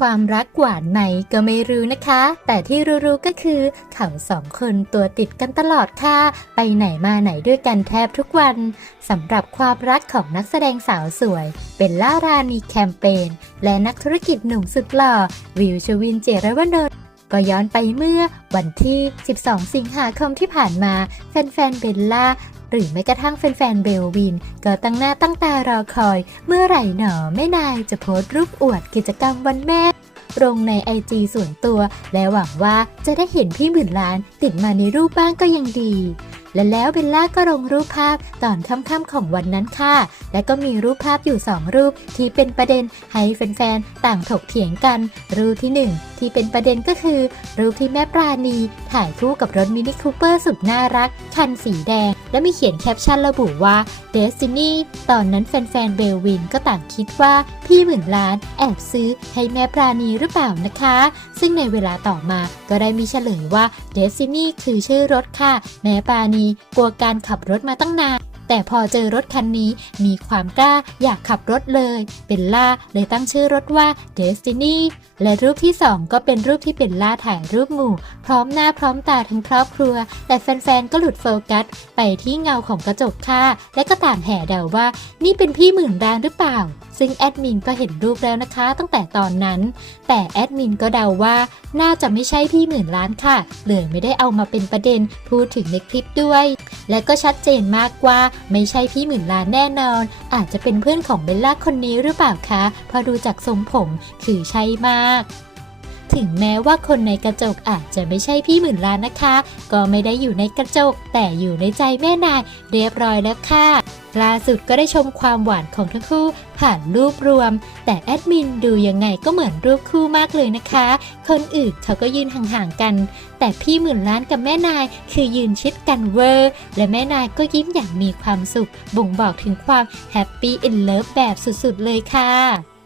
ความรักหวานไหนก็ไม่รู้นะคะ แต่ที่รู้ๆก็คือเขาสองคนตัวติดกันตลอดค่ะ ไปไหนมาไหนด้วยกันแทบทุกวันสำหรับความรักของนักแสดงสาวสวยเบลล่ารานีแคมเปญและนักธุรกิจหนุ่มสุดหล่อ วิวชวินเจรวนนท์ก็ย้อนไปเมื่อวันที่ 12 สิงหาคมที่ผ่านมา แฟนๆเบลล่า หรือแม้กระทั่งแฟนๆเบลวิน ก็ตั้งหน้าตั้งตารอคอย เมื่อไหร่หนอแม่นายจะโพสต์รูปอวดกิจกรรมวันแม่ลงในไอจีส่วนตัว และหวังว่าจะได้เห็นพี่หมื่นล้านติดมาในรูปบ้างก็ยังดี และแล้วเบลล่าก็ลงรูปภาพตอนค่ำๆของวันนั้นค่ะ และก็มีรูปภาพอยู่ 2 รูปที่เป็นประเด็นให้แฟนๆ ต่างถกเถียงกัน รูปทีหนึ่1 ที่เป็นประเด็นก็คือ รูปที่แม่ปราณี ถ่ายคู่กับรถมินิคูเปอร์สุดน่ารัก คันสีแดง และมีเขียนแคปชั่นระบุว่า Destiny ตอนนั้นแฟนๆ เบลวินก็ต่างคิดว่าพี่หมื่นล้านแอบซื้อให้แม่ปราณีหรือเปล่านะคะ ซึ่งในเวลาต่อมาก็ได้มีเฉลยว่า Destiny คือชื่อรถค่ะ แม่ปราณีกลัวการขับรถมาตั้งนาน แต่พอเจอรถคันนี้มีความกล้าอยากขับรถเลยเบลล่าเลยตั้งชื่อรถว่า Destiny และรูปที่ 2 ก็เป็นรูปที่เบลล่าถ่ายรูปหมู่ พร้อมหน้าพร้อมตาทั้งครอบครัว แต่แฟนๆ ก็หลุดโฟกัส ไปที่เงาของกระจกค่ะ และก็ต่างแห่เดาว่า นี่เป็นพี่หมื่นล้านหรือเปล่า ซึ่งแอดมินก็เห็นรูปแล้วนะคะ ตั้งแต่ตอนนั้น แต่แอดมินก็เดาว่า น่าจะไม่ใช่พี่หมื่นล้านค่ะเลยไม่ได้เอามาเป็นประเด็นพูดถึงในคลิปด้วย และก็ชัดเจนมากว่าไม่ใช่พี่หมื่นล้านแน่นอน อาจจะเป็นเพื่อนของเบลล่าคนนี้หรือเปล่าคะ พอดูจากทรงผมคือใช่มาก ถึงแม้ว่าคนในกระจกอาจจะไม่ใช่พี่หมื่นล้านนะคะ ก็ไม่ได้อยู่ในกระจก แต่อยู่ในใจแม่นายเรียบร้อยแล้วค่ะล่าสุดก็ได้ชมความหวานของทั้งคู่ผ่านรูปรวม แต่แอดมินดูยังไงก็เหมือนรูปคู่มากเลยนะคะ คนอื่นเขาก็ยืนห่างๆกัน แต่พี่หมื่นล้านกับแม่นายคือยืนชิดกันเวอร์ และแม่นายก็ยิ้มอย่างมีความสุข บ่งบอกถึงความแฮปปี้อินเลิฟแบบสุดๆเลยค่ะ